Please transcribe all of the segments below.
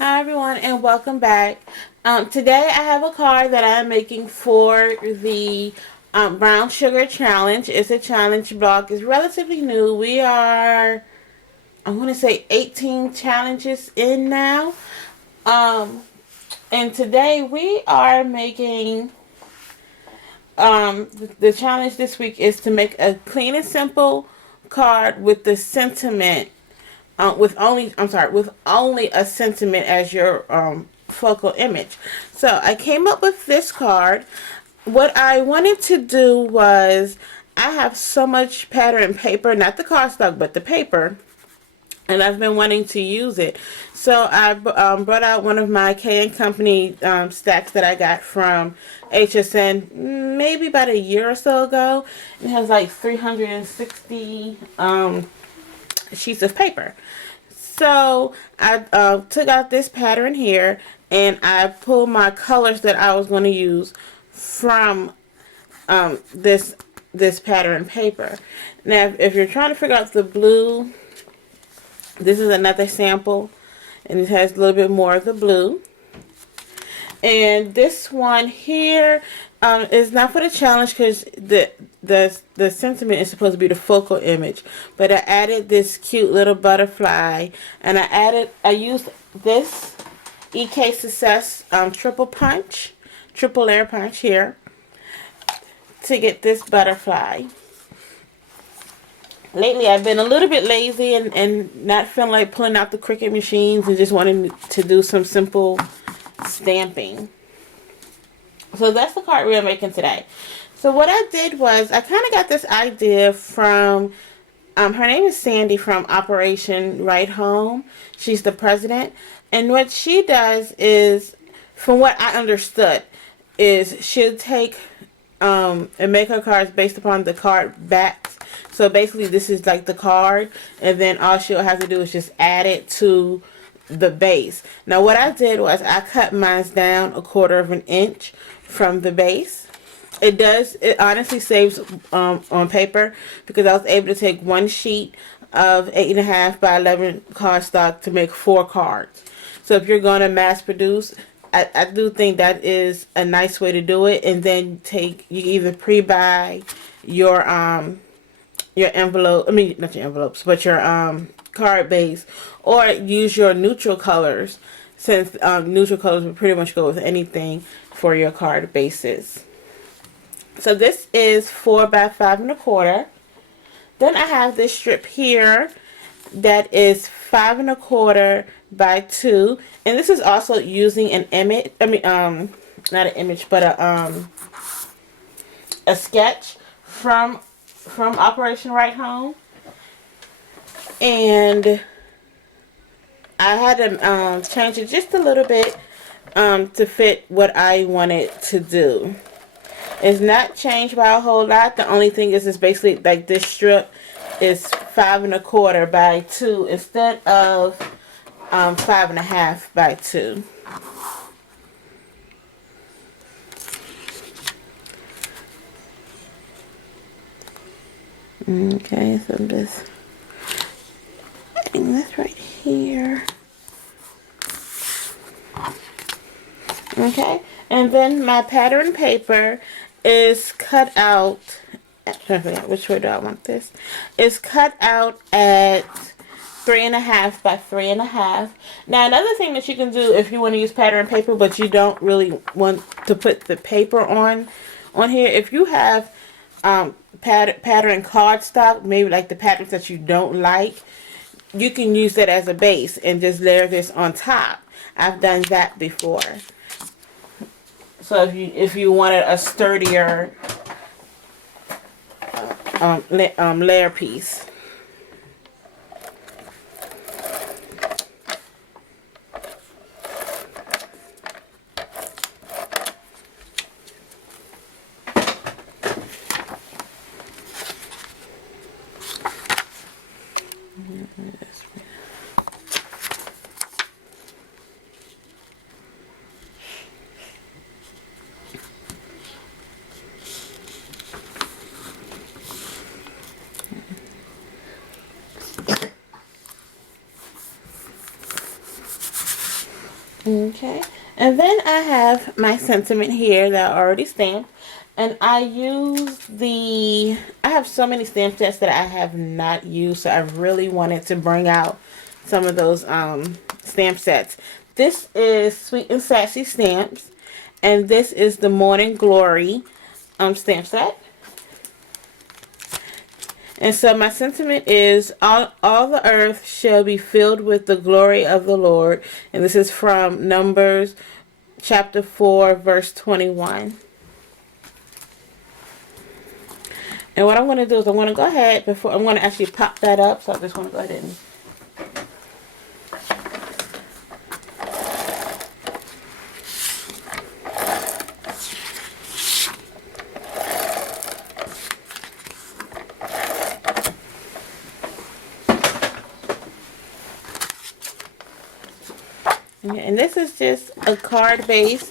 Hi everyone and welcome back. Today I have a card that I'm making for the Brown Sugar Challenge. It's a challenge block. It's relatively new. We are, I want to say 18 challenges in now. Um, and today we are making, the challenge this week is to make a clean and simple card with the sentiment with only a sentiment as your focal image. So I came up with this card. What I wanted to do was, I have so much pattern paper, not the cardstock but the paper, and I've been wanting to use it. So I brought out one of my K&A Company stacks that I got from HSN maybe about a year or so ago. It has like 360 sheets of paper. So I took out this pattern here and I pulled my colors that I was going to use from this pattern paper. Now if you're trying to figure out the blue, this is another sample and it has a little bit more of the blue. And this one here is not for the challenge because the sentiment is supposed to be the focal image. But I added this cute little butterfly, and I used this CAS Success triple layer punch here to get this butterfly. Lately I've been a little bit lazy and not feeling like pulling out the Cricut machines and just wanting to do some simple stamping. So that's the card we're making today. So what I did was, I kind of got this idea from her name is Sandy from Operation Right Home. She's the president, and what she does is, from what I understood, is she'll take and make her cards based upon the card backs. So basically this is like the card, and then all she'll have to do is just add it to the base. Now what I did was I cut mine down 1/4 of an inch from the base. It honestly saves on paper, because I was able to take one sheet of 8.5 by 11 cardstock to make 4 cards. So if you're going to mass produce, I do think that is a nice way to do it. And then you either pre-buy your envelope, I mean not your envelopes, but your card base, or use your neutral colors, since neutral colors will pretty much go with anything for your card bases. So this is 4 by 5.25. Then I have this strip here that is 5.25 by 2, and this is also using an image. I mean, not an image, but a sketch from Operation Right Home. And I had to change it just a little bit to fit what I wanted to do. It's not changed by a whole lot. The only thing is, it's basically like this strip is 5.25 by 2 instead of 5.5 by 2. Okay, so I'm just putting this right here. Okay, and then my pattern paper is cut out. I'm trying to figure out which way do I want this. It's cut out at 3.5 by 3.5. Now another thing that you can do if you want to use pattern paper, but you don't really want to put the paper on here, if you have pattern cardstock, maybe like the patterns that you don't like, you can use that as a base and just layer this on top. I've done that before. So if you wanted a sturdier layer piece. Okay. And then I have my sentiment here that I already stamped. And I I have so many stamp sets that I have not used. So I really wanted to bring out some of those stamp sets. This is Sweet and Sassy stamps. And this is the Morning Glory stamp set. And so my sentiment is, all the earth shall be filled with the glory of the Lord. And this is from Numbers chapter 4, verse 21. And what I'm going to do is I'm going to go ahead, I'm going to actually pop that up. So I just want to go ahead and and this is just a card base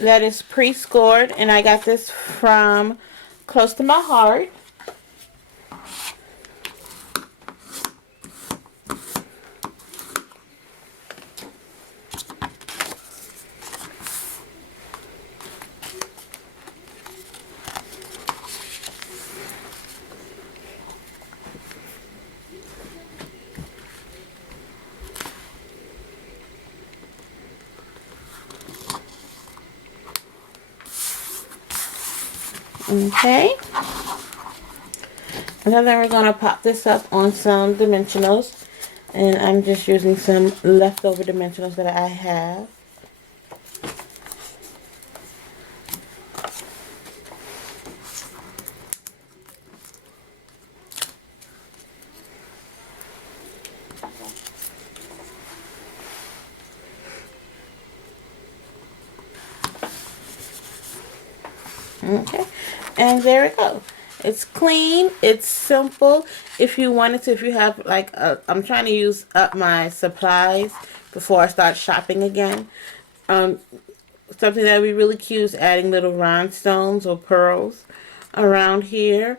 that is pre-scored, and I got this from Close to My Heart. Okay. And then we're going to pop this up on some dimensionals. And I'm just using some leftover dimensionals that I have. Okay. And there we go. It's clean. It's simple. If you wanted to, if you have like, I'm trying to use up my supplies before I start shopping again. Something that would be really cute is adding little rhinestones or pearls around here.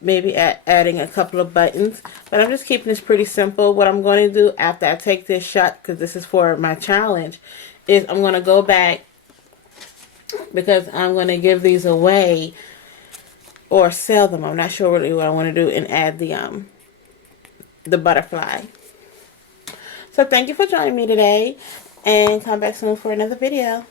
Maybe adding a couple of buttons. But I'm just keeping this pretty simple. What I'm going to do after I take this shot, because this is for my challenge, is I'm going to go back, because I'm going to give these away or sell them. I'm not sure really what I want to do, and add the butterfly. So thank you for joining me today, and come back soon for another video.